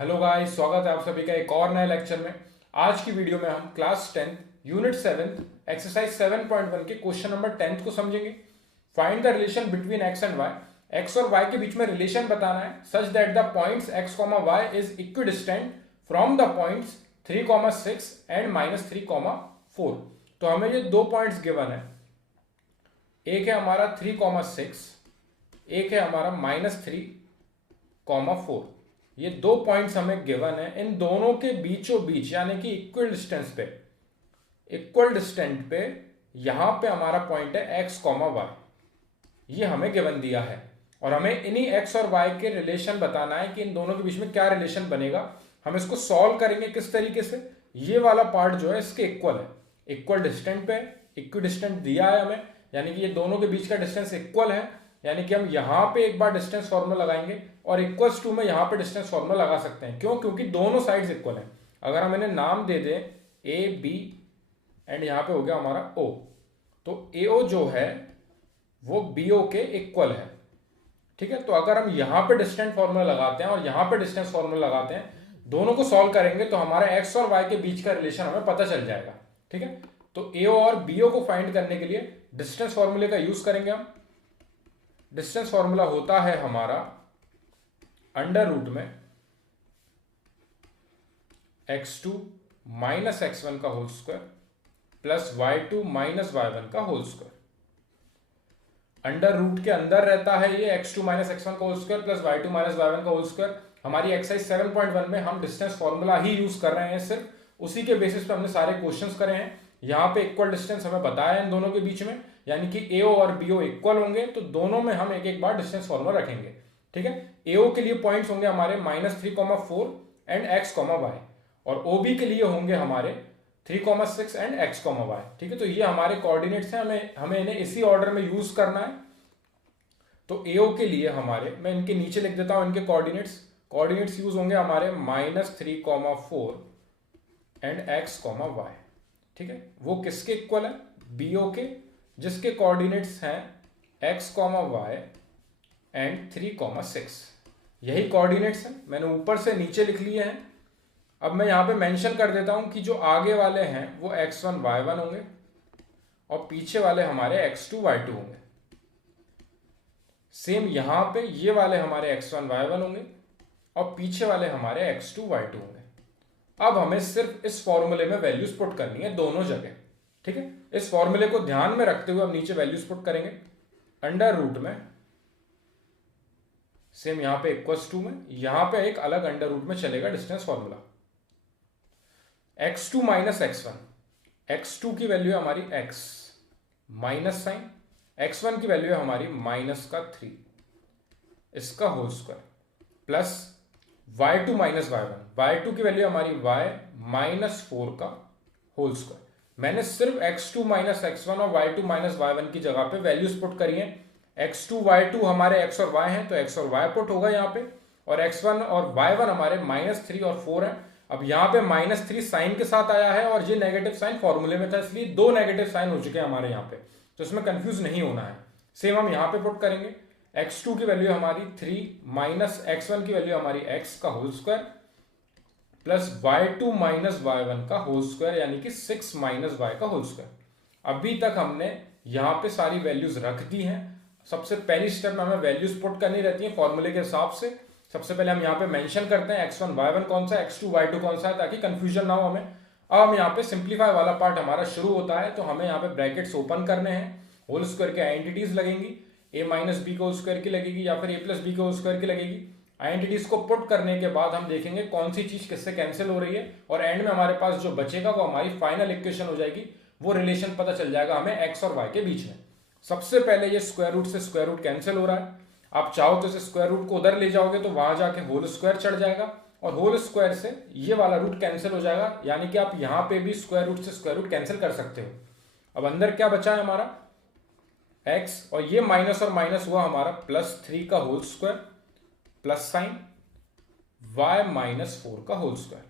Hello guys, स्वागत है आप सभी का एक और नए लेक्चर में। आज की वीडियो में हम क्लास 10 यूनिट 7 एक्सरसाइज 7.1 के क्वेश्चन नंबर 10 को समझेंगे। Find the relation between x and y. X और वाई के बीच में रिलेशन बताना है such that the points x comma y is equidistant from the points 3,6 and -3,4। तो हमें ये दो पॉइंट्स गिवन है, एक है हमारा 3,6, एक है हमारा -3,4। ये दो पॉइंट्स हमें गिवन है, इन दोनों के बीचों बीच यानी कि इक्वल डिस्टेंट पे यहां पे हमारा पॉइंट है एक्स कॉमा वाई। ये हमें गिवन दिया है और हमें इन्हीं एक्स और वाई के रिलेशन बताना है कि इन दोनों के बीच में क्या रिलेशन बनेगा। हम इसको सॉल्व करेंगे किस तरीके से। ये वाला पार्ट जो है इसके इक्वल है, इक्वल डिस्टेंट पे, इक्वी डिस्टेंट दिया है हमें, यानी कि ये दोनों के बीच का डिस्टेंस इक्वल है, यानी कि हम यहां पे एक बार डिस्टेंस फॉर्मूला लगाएंगे और इक्वल्स टू में यहां पे डिस्टेंस फॉर्मूला लगा सकते हैं। क्यों? क्योंकि दोनों साइड्स इक्वल हैं। अगर हम इन्हें नाम दे दें ए बी एंड यहां पे हो गया हमारा ओ, तो ए ओ जो है वो बी ओ के इक्वल है। ठीक है, तो अगर हम यहां पे डिस्टेंस फॉर्मूला लगाते हैं और यहां पे डिस्टेंस फॉर्मूला लगाते हैं, दोनों को सॉल्व करेंगे तो हमारा एक्स और वाई के बीच का रिलेशन हमें पता चल जाएगा। ठीक है, तो ए ओ और बी ओ को फाइंड करने के लिए डिस्टेंस फॉर्मूले का यूज करेंगे हम। डिस्टेंस फॉर्मूला होता है हमारा अंडर रूट में x2 माइनस x1 का whole square plus y2 minus y1 का होल स्क्वायर। अंडर रूट के अंदर रहता है ये x2 माइनस x1 का whole square plus y2 minus y1 का होल स्क्वायर। हमारी एक्सरसाइज 7.1 में हम डिस्टेंस फॉर्मूला ही यूज कर रहे हैं, सिर्फ उसी के बेसिस पे हमने सारे क्वेश्चंस करे हैं। यहां पे इक्वल डिस्टेंस हमें बताया है इन दोनों के बीच में, यानी कि एओ और बीओ इक्वल होंगे, तो दोनों में हम एक एक बार डिस्टेंस फॉर्मूला रखेंगे। ठीक है, एओ के लिए पॉइंट्स होंगे हमारे -3,4 एंड x कॉमा वाई, और ओबी के लिए होंगे हमारे 3,6 एंड x कॉमा वाई। ठीक है, तो ये हमारे कोऑर्डिनेट्स हैं, हमें इन्हें इसी ऑर्डर में यूज करना है। तो एओ के लिए हमारे, मैं इनके नीचे लिख देता हूं इनके कोऑर्डिनेट्स यूज होंगे हमारे -3,4 एंड x कॉमा वाई। ठीक है, वो किसके इक्वल है? बीओ के, जिसके कोऑर्डिनेट्स हैं x कॉमा वाई एंड 3,6। यही कोऑर्डिनेट्स हैं, मैंने ऊपर से नीचे लिख लिए हैं। अब मैं यहां पे मेंशन कर देता हूं कि जो आगे वाले हैं वो x1 y1 होंगे और पीछे वाले हमारे x2 y2 होंगे। सेम यहां पे ये वाले हमारे x1 y1 होंगे और पीछे वाले हमारे x2 y2 होंगे। अब हमें सिर्फ इस फॉर्मूले में वैल्यूज पुट करनी है दोनों जगह। ठीक है, इस फॉर्मूले को ध्यान में रखते हुए हम नीचे वैल्यूज पुट करेंगे। अंडर रूट में सेम यहां पे इक्वल्स टू में, यहां पे एक अलग अंडर रूट में चलेगा distance formula. x2 minus x1, x2 की वैल्यू है हमारी x माइनस साइन, x1 की वैल्यू है हमारी -3 इसका whole square plus y2 minus y1, y2 की वैल्यू हमारी y -4 का होल स्क्वायर। मैंने सिर्फ x2 माइनस x1 और y2 माइनस y1 की जगह पे वैल्यूज पुट करी हैं। x2 y2 हमारे x और y हैं, तो x और y पुट होगा यहाँ पे, और x1 और y1 हमारे -3 और 4 हैं। अब यहाँ पे -3 साइन के साथ आया है और ये नेगेटिव साइन फॉर्मूले में था, इसलिए दो नेगेटिव साइन हो चुके हैं हमारे यहाँ पे, तो इसमें कंफ्यूज नहीं होना है। सेम हम यहाँ पे पुट करेंगे, x2 की वैल्यू हमारी 3 माइनस x1 की वैल्यू हमारी x का whole square plus y2 minus y1 का होल स्क्वायर, यानी कि 6 माइनस y का होल स्क्वायर। अभी तक हमने यहाँ पे सारी वैल्यूज रख दी हैं। सबसे पहली स्टेप में हमें वैल्यूज पुट करनी रहती है फॉर्मूले के हिसाब से। सबसे पहले हम यहाँ पे मेंशन करते हैं x1 y1 कौन सा, x2 y2 कौन सा है, ताकि कंफ्यूजन ना हो हमें। अब हम यहाँ पे सिंप्लीफाई वाला पार्ट हमारा शुरू होता है, तो हमें यहाँ पे ब्रैकेट्स ओपन करने हैं, होल स्क्वायर के आइडेंटिटीज लगेंगी, a माइनस बी का होल स्क्वायर की लगेगी या फिर a प्लस बी का होल स्क्वायर की लगेगी। आइडेंटिटीज को पुट करने के बाद हम देखेंगे कौन सी चीज किससे कैंसिल हो रही है, और एंड में हमारे पास जो बचेगा वो हमारी फाइनल इक्वेशन हो जाएगी। वो रिलेशन पता चल जाएगा हमें x और y के बीच में। सबसे पहले ये स्क्वायर रूट से स्क्वायर रूट कैंसिल हो रहा है। आप चाहो तो इसे स्क्वायर रूट को उधर ले जाओगे तो वहां जाके होल स्क्वायर चढ़ जाएगा, और होल स्क्वायर से ये वाला रूट कैंसिल हो जाएगा, यानी कि आप यहां पे भी स्क्वायर रूट से स्क्वायर रूट कैंसिल कर सकते हो। अब अंदर क्या बचा है हमारा x, और ये माइनस और माइनस हुआ हमारा +3 का whole square plus sign y -4 का whole square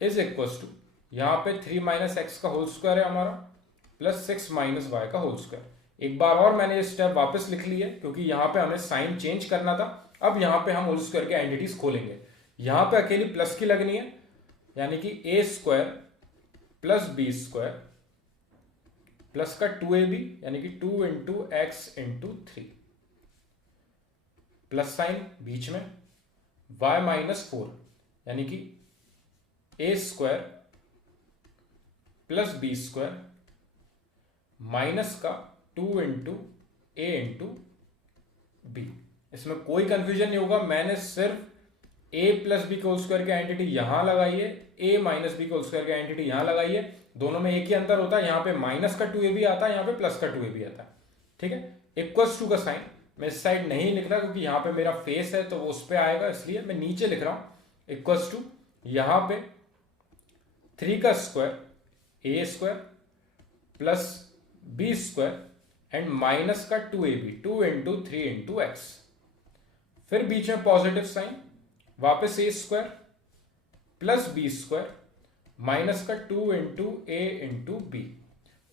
is equal to, यहां पे 3 माइनस x का होल स्क्वायर है हमारा प्लस 6 माइनस y का होल स्क्वायर। एक बार और मैंने ये स्टेप वापस लिख ली है क्योंकि यहां पे हमें साइन चेंज करना था। अब यहां पे हम होल स्क्वायर के आइडेंटिटीज खोलेंगे। यहां पे अकेली प्लस की लगनी है, यानी कि A square plus B square plus का 2ab यानी कि 2 into x into 3 plus sign बीच में y माइनस 4 यानी कि A square plus B square minus का 2 इंटू ए इंटू बी। इसमें कोई कंफ्यूजन नहीं होगा, मैंने सिर्फ a प्लस बी के होल स्क्वायर की आइडेंटिटी यहां लगाई है, a माइनस बी के होल स्क्वायर की आइडेंटिटी यहां लगाई है, दोनों में एक ही अंतर होता है, यहां पे माइनस का 2ab आता है, यहां पे प्लस का 2ab आता है। ठीक है, इक्वल्स टू का साइन मैं इस साइड नहीं लिख रहा क्योंकि यहां पे मेरा फेस है तो वो उस पर आएगा, इसलिए मैं नीचे लिख रहा हूं इक्वल्स टू यहां पे 3 का square a square plus B square and minus का 2ab 2 इंटू 3 इंटू एक्स, फिर बीच में पॉजिटिव साइन, वापस A square plus B square minus का 2 इंटू ए इंटू बी।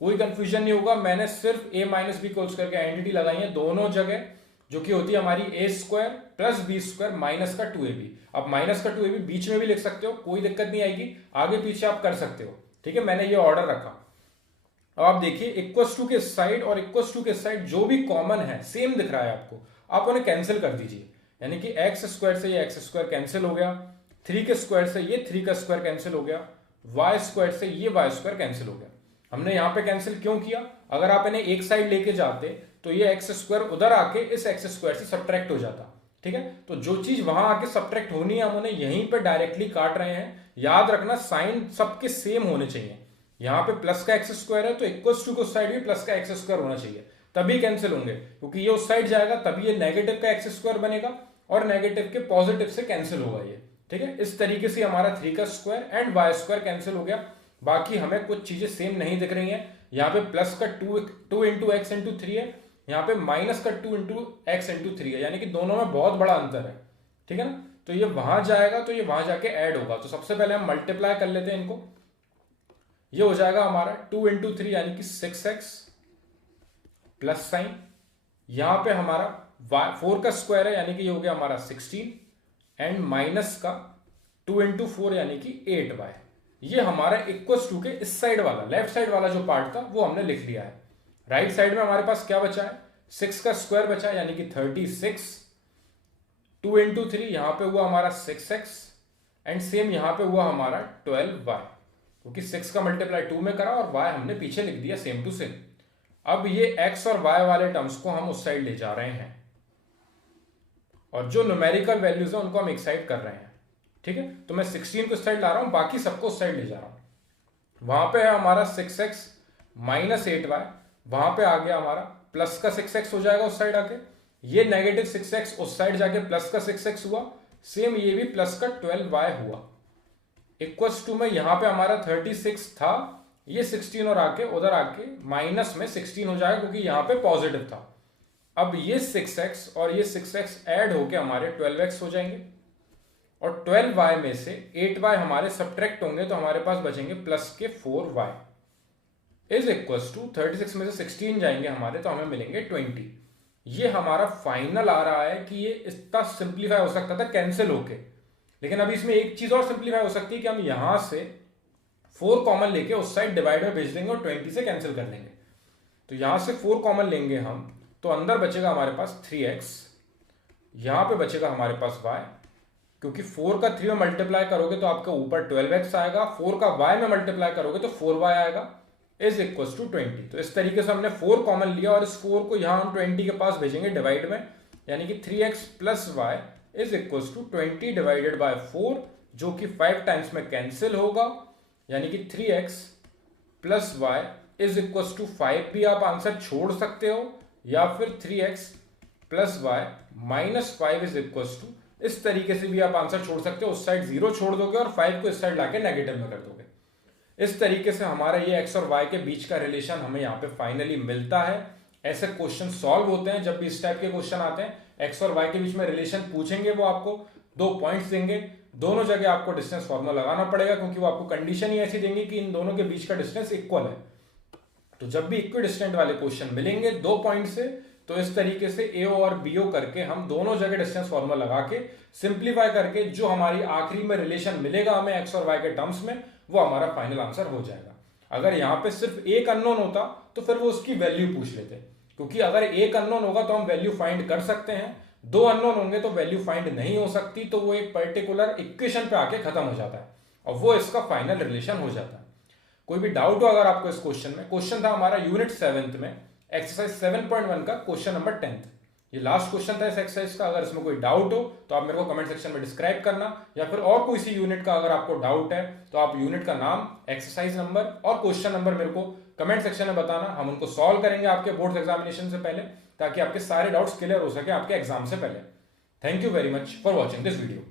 कोई कंफ्यूजन नहीं होगा, मैंने सिर्फ a minus B whole square की आइडेंटिटी लगाई है दोनों जगह, जो कि होती है हमारी A square plus B square minus का 2ab। अब माइनस का 2ab बीच में भी लिख सकते हो, कोई दिक्कत नहीं आएगी, आगे पीछे आप कर सकते हो। ठीक है, मैंने ये ऑर्डर रखा। अब आप देखिए इक्वल्स टू के साइड और इक्वल्स टू के साइड जो भी कॉमन है सेम दिख रहा है आपको, आप उन्हें कैंसिल कर दीजिए, यानी कि एक्स स्क्वायर से ये एक्स स्क्वायर कैंसिल हो गया, 3 के स्क्वायर से ये 3 का स्क्वायर कैंसिल हो गया, वाई स्क्वायर से ये वाई स्क्वायर कैंसिल हो गया। हमने यहां पे कैंसिल क्यों किया, अगर आप इन्हें एक साइड लेके जाते तो ये एक्स स्क्वायर उधर आके इस एक्स स्क्वायर से सब्ट्रैक्ट हो जाता। ठीक है, तो जो चीज वहां आके सब्ट्रैक्ट होनी है हम उन्हें यहीं पे डायरेक्टली काट रहे हैं। याद रखना साइन सबके सेम होने चाहिए, यहां पे प्लस का एक्स स्क्वायर है तो इक्वल्स टू को साइड भी प्लस का एक्स स्क्वायर होना चाहिए, तभी कैंसिल होंगे, क्योंकि ये उस साइड जाएगा तभी ये नेगेटिव का एक्स स्क्वायर बनेगा और नेगेटिव के पॉजिटिव से कैंसिल होगा ये। ठीक है, इस तरीके से हमारा 3 का square and y square cancel हो गया। बाकी हमें कुछ चीजें सेम नहीं दिख रही हैं, यहाँ पे प्लस का 2 इंटू एक्स इंटू 3 है, यहाँ पे माइनस का 2 इंटू एक्स इंटू 3 है, यानी कि दोनों में बहुत बड़ा अंतर है। ठीक है ना, तो ये वहां जाएगा तो ये वहां जाके ऐड होगा। तो सबसे पहले हम मल्टीप्लाई कर लेते हैं इनको, ये हो जाएगा हमारा 2 इंटू 3 यानी कि 6x प्लस साइन, यहां पे हमारा 4 का स्क्वायर है यानी कि ये हो गया हमारा 16 एंड माइनस का 2 इंटू 4 यानी कि 8y। ये हमारा इक्वल्स टू के इस साइड वाला लेफ्ट साइड वाला जो पार्ट था वो हमने लिख लिया है। राइट साइड में हमारे पास क्या बचा है, 6 का स्क्वायर बचा है यानी कि 36, 2 इंटू 3 यहां पे हुआ हमारा 6x एंड सेम यहां पे हुआ हमारा 12y, क्योंकि 6 का मल्टीप्लाई 2 में करा और y हमने पीछे लिख दिया सेम टू सेम। अब ये x और y वाले टर्म्स को हम उस साइड ले जा रहे हैं और जो न्यूमेरिकल वैल्यूज है उनको हम एक साइड कर रहे हैं। ठीक है, तो मैं 16 को इस साइड ला रहा हूं, बाकी सबको उस साइड ले जा रहा हूं। वहां पे है हमारा 6x माइनस 8y, वहां पे आ गया हमारा प्लस का 6x हो जाएगा उस साइड आके, ये नेगेटिव 6x उस साइड जाके प्लस का 6x हुआ, सेम ये भी प्लस का 12y हुआ। इक्वल्स टू में यहां पे हमारा 36 था, ये 16 और आके उधर आके माइनस में 16 हो जाएगा क्योंकि यहां पे पॉजिटिव था। अब ये 6x और ये 6x ऐड होके हमारे 12x हो जाएंगे और 12y में से 8y हमारे सब्ट्रैक्ट होंगे तो हमारे पास बचेंगे प्लस के 4y इज इक्वल्स टू 36 में से 16 जाएंगे हमारे तो हमें मिलेंगे 20। ये हमारा फाइनल आ रहा है कि ये इतना सिंप्लीफाई हो सकता था कैंसिल होके, लेकिन अभी इसमें एक चीज और सिंप्लीफाई हो सकती है कि हम यहां से 4 कॉमन लेके उस साइड डिवाइड में भेज देंगे और 20 से कैंसिल कर देंगे। तो यहां से 4 कॉमन लेंगे हम तो अंदर बचेगा हमारे पास 3x, यहां पे बचेगा हमारे पास y, क्योंकि 4 का 3 में मल्टीप्लाई करोगे तो आपका ऊपर 12x आएगा, 4 का y में मल्टीप्लाई करोगे तो 4y आएगा इज इक्वल्स टू 20। तो इस तरीके से हमने 4 कॉमन लिया और इस 4 को यहां हम 20 के पास भेजेंगे डिवाइड में, यानी कि 3x plus y is equals to 20 divided by 4, जो कि 5 टाइम्स में कैंसिल होगा, यानी कि 3x plus y is equals to 5 भी आप आंसर छोड़ सकते हो या फिर 3x plus y minus 5 is equals to, इस तरीके से भी आप आंसर छोड़ सकते हो। उस साइड 0 छोड़ दोगे और 5 को इस साइड लाके नेगेटिव में कर दोगे। इस तरीके से हमारा ये x और y के बीच का रिलेशन हमें यहाँ पे फाइनली मिलता है। ऐसे क्वेश्चन सॉल्व होते हैं जब भी इस टाइप के क्वेश्चन आते हैं, x और y के बीच में रिलेशन पूछेंगे, वो आपको 2 पॉइंट्स देंगे, दोनों जगह आपको डिस्टेंस फॉर्मूला लगाना पड़ेगा क्योंकि वो आपको कंडीशन ही ऐसी देंगे कि इन दोनों के बीच का डिस्टेंस इक्वल है। तो जब भी इक्विडिस्टेंट वाले क्वेश्चन मिलेंगे 2 पॉइंट से, तो इस तरीके से AO और BO करके हम दोनों जगह डिस्टेंस फॉर्मूला लगा के सिंप्लीफाई करके जो हमारी आखिरी में रिलेशन मिलेगा हमें x और y के टर्म्स में, वो हमारा फाइनल आंसर हो जाएगा। अगर यहाँ पे सिर्फ एक अननोन होता तो फिर वो उसकी वैल्यू पूछ लेते, क्योंकि अगर एक अननोन होगा तो हम वैल्यू फाइंड कर सकते हैं, दो अननोन होंगे तो वैल्यू फाइंड नहीं हो सकती, तो वो एक पर्टिकुलर इक्वेशन पे आके खत्म हो जाता है और वो इसका फाइनल रिलेशन हो जाता है। कोई भी डाउट हो अगर आपको इस क्वेश्चन में, क्वेश्चन था हमारा यूनिट 7th में एक्सरसाइज 7.1 का क्वेश्चन नंबर 10th। ये लास्ट क्वेश्चन था इस एक्सरसाइज का। अगर इसमें कोई डाउट हो तो आप मेरे को कमेंट सेक्शन में डिस्क्राइब करना, या फिर और कोई सी यूनिट का अगर आपको डाउट है तो आप यूनिट का नाम, एक्सरसाइज नंबर और क्वेश्चन नंबर मेरे को कमेंट सेक्शन में बताना। हम उनको सॉल्व करेंगे आपके बोर्ड एग्जामिनेशन से पहले, ताकि आपके सारे डाउट्स क्लियर हो सके आपके एग्जाम से पहले। Thank you very much for watching this video.